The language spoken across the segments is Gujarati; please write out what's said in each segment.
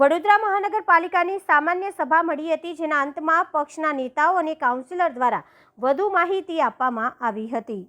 વડોદરા મહાનગરપાલિકાની સામાન્ય સભા મળી હતી, જેના અંતમાં પક્ષના નેતાઓ અને કાઉન્સિલર દ્વારા વધુ માહિતી આપવામાં આવી હતી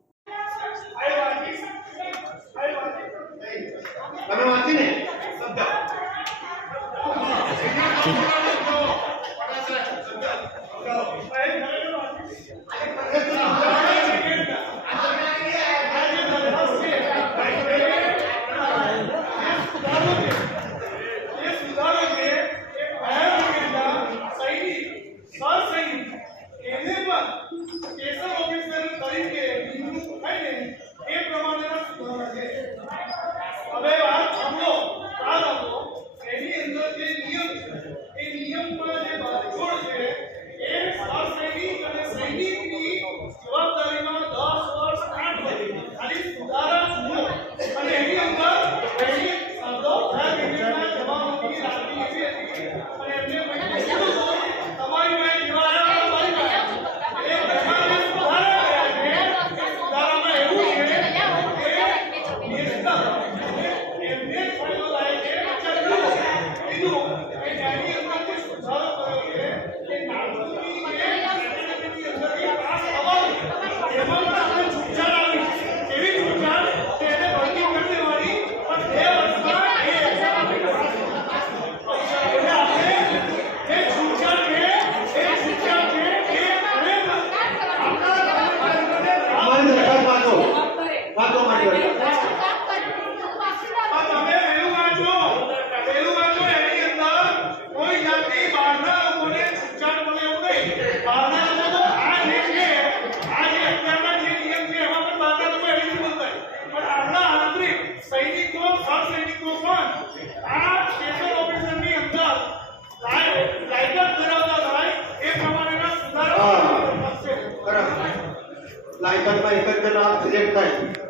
व्यक्तला एक नाही.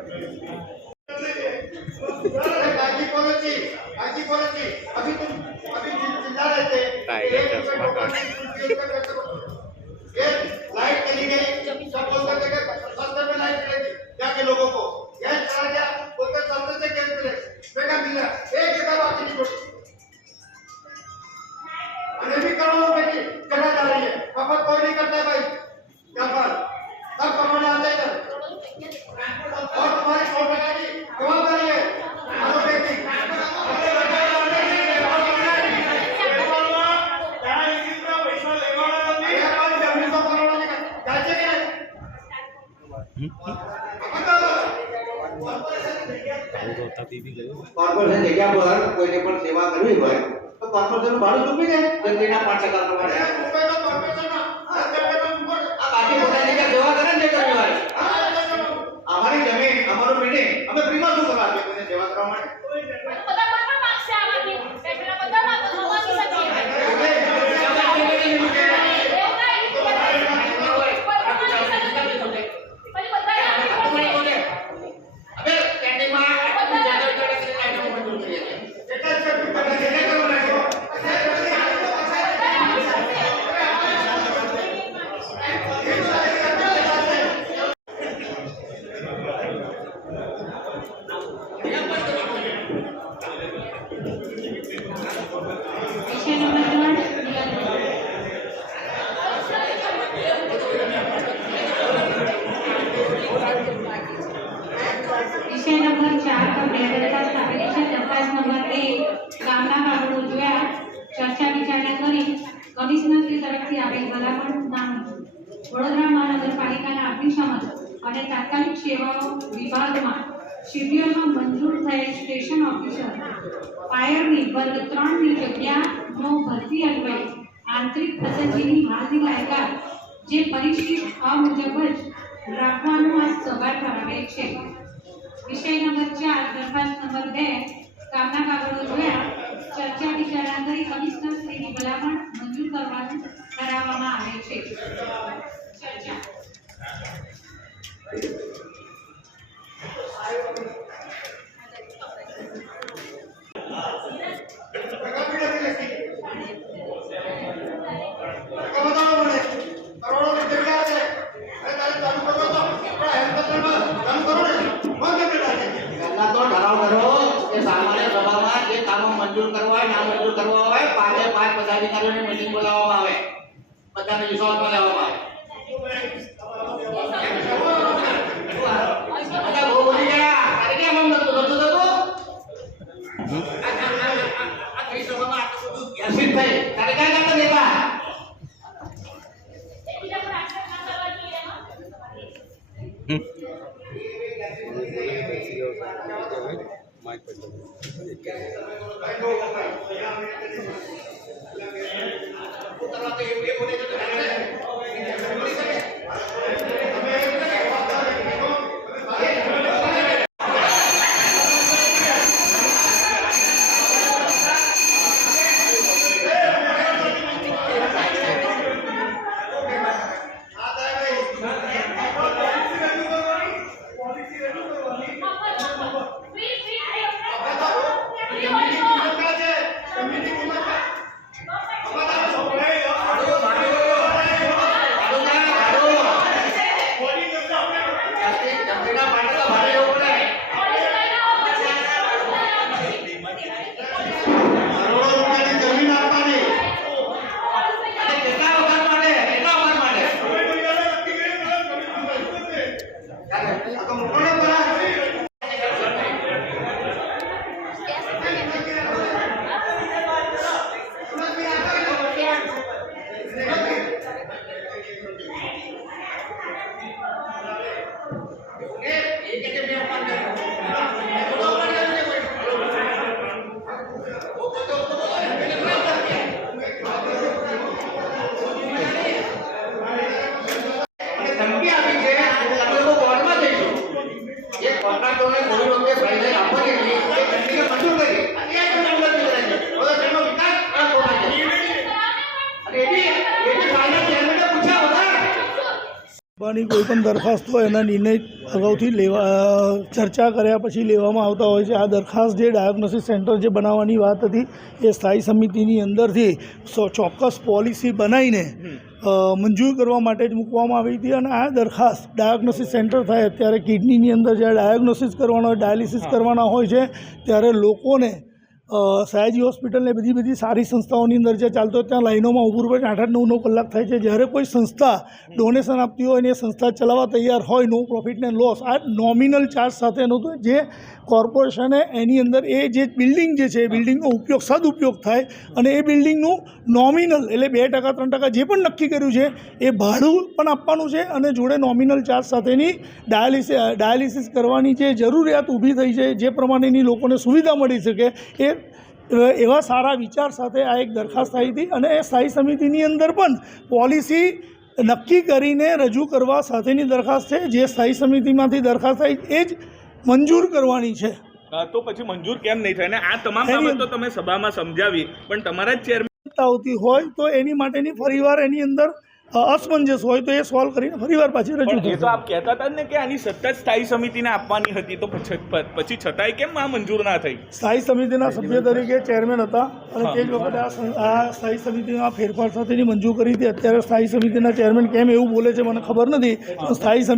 કોર્પોરેશન જગ્યા પર કોઈને પણ સેવા કરવી હોય તો કોર્પોરેશન ભાડું ચૂકવી દે જમીનના પાંચ ટકા પ્રમાણે. આ બાકી પોતાની સેવા કરે ને કરવી હોય. ગામના બાબતો જોયા ચર્ચા વિચારણા કરી. કમિશનરશ્રી તરફથી આપણે ભલામણ નામ વડોદરા મહાનગરપાલિકાના અગ્નિશમન અને તાત્કાલિક સેવાઓ વિભાગમાં શિબિરમાં મંજૂર થયેલ સ્ટેશન ઓફિસર ફાયરની વર્ગ ત્રણની જગ્યાનો ભરતી અન્વયે આંતરિક પદ્ધતિની હાલની લાયકાત જે પરિશિષ્ટ આ મુજબ જ રાખવાનું આ સભા ઠરાવે છે. વિષય નંબર ચાર, દરખાસ્ત નંબર બે કામના કાગળો દ્વારા ચર્ચા વિચારણા કરી કમિશનર શ્રીની ભલામણ મંજૂર કરવાનું કરાવવામાં આવે છે. ચર્ચા. સભામાં લેવામાં બધા બહુ తర్వాత ఎవరు ఎవరు ની કોઈ પણ દરખાસ્ત હોય એના નિર્ણય અગાઉથી લેવા ચર્ચા કર્યા પછી લેવામાં આવતા હોય છે. આ દરખાસ્ત જે ડાયગ્નોસિસ સેન્ટર જે બનાવવાની વાત હતી એ સ્થાયી સમિતિની અંદરથી ચોક્કસ પોલિસી બનાવીને મંજૂર કરવા માટે જ મૂકવામાં આવી હતી. અને આ દરખાસ્ત ડાયગ્નોસિસ સેન્ટર થાય અત્યારે કિડનીની અંદર જ્યારે ડાયગ્નોસિસ કરવાનો ડાયાલિસિસ કરવાના હોય છે ત્યારે લોકોને સયાજી હોસ્પિટલ ને બધી બધી સારી સંસ્થાઓની અંદર જે ચાલતો હોય ત્યાં લાઈનોમાં ઊભું પડે આઠ આઠ નવ નવ કલાક થાય છે. જ્યારે કોઈ સંસ્થા ડોનેશન આપતી હોય અને એ સંસ્થા ચલાવવા તૈયાર હોય, નો પ્રોફિટ ને લોસ આ નોમિનલ ચાર્જ સાથેનું તો જે કોર્પોરેશને એની અંદર એ જે બિલ્ડિંગ જે છે, એ બિલ્ડિંગનો ઉપયોગ સદુપયોગ થાય અને એ બિલ્ડિંગનું નોમિનલ એટલે બે ટકા, ત્રણ ટકા જે પણ નક્કી કર્યું છે, એ ભાડું પણ આપવાનું છે અને જોડે નોમિનલ ચાર્જ સાથેની ડાયાલિસિસ ડાયાલિસિસ કરવાની જે જરૂરિયાત ઊભી થઈ છે, જે પ્રમાણેની લોકોને સુવિધા મળી શકે, એ એવા સારા વિચાર સાથે આ એક દરખાસ્ત આવી હતી અને એ સ્થાયી સમિતિની અંદર પણ પોલિસી નક્કી કરીને રજૂ કરવા સાથેની દરખાસ્ત છે. જે સ્થાયી સમિતિમાંથી દરખાસ્ત આવી એ જ મંજૂર કરવાની છે. તો પછી મંજૂર કેમ નહીં થાય? ને આ તમામ બાબતો તમે સભામાં સમજાવી પણ તમારા જ ચેરમેન આવતી હોય તો એની માટેની ફરીવાર એની અંદર અસમંજસ હોય તો એ સોલ્વ કરીને ફરીવાર પાછી રજૂ પણ તો આપ કહેતા હતા ને કે આની સત્તા સ્થાયી સમિતિને આપવાની હતી તો પછી પછી છતાંય કેમ આ મંજૂર ના થઈ? સ્થાયી સમિતિના સભ્ય તરીકે ચેરમેન હતા અને તે જ વખતે આ સ્થાયી સમિતિમાં ફેરફાર સાથેની મંજૂર કરી હતી. અત્યારે સ્થાયી સમિતિના ચેરમેન કેમ એવું બોલે છે મને ખબર નથી સ્થાયી સમિતિ